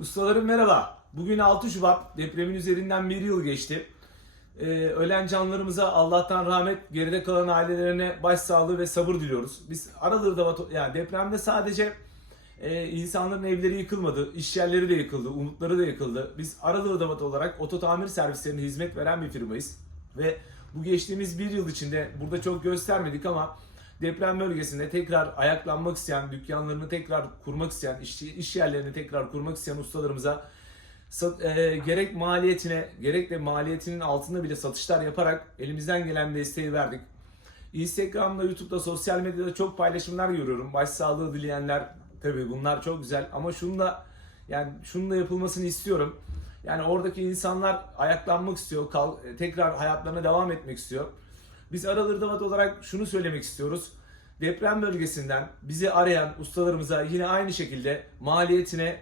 Ustalarım merhaba. Bugün 6 Şubat. Depremin üzerinden bir yıl geçti. Ee, ölen canlarımıza Allah'tan rahmet, geride kalan ailelerine başsağlığı ve sabır diliyoruz. Biz Aralı'da yani depremde sadece e, insanların evleri yıkılmadı, iş yerleri de yıkıldı, umutları da yıkıldı. Biz Aralığı Davat olarak oto tamir servislerine hizmet veren bir firmayız. Ve bu geçtiğimiz bir yıl içinde burada çok göstermedik ama deprem bölgesinde tekrar ayaklanmak isteyen, dükkanlarını tekrar kurmak isteyen, iş, iş yerlerini tekrar kurmak isteyen ustalarımıza e, gerek maliyetine gerek de maliyetinin altında bile satışlar yaparak elimizden gelen desteği verdik. Instagram'da, YouTube'da, sosyal medyada çok paylaşımlar görüyorum. Başsağlığı dileyenler tabii bunlar çok güzel ama şunu da yani şunun da yapılmasını istiyorum. Yani oradaki insanlar ayaklanmak istiyor, kal, tekrar hayatlarına devam etmek istiyor. Biz Aralı'da olarak şunu söylemek istiyoruz. Deprem bölgesinden bizi arayan ustalarımıza yine aynı şekilde maliyetine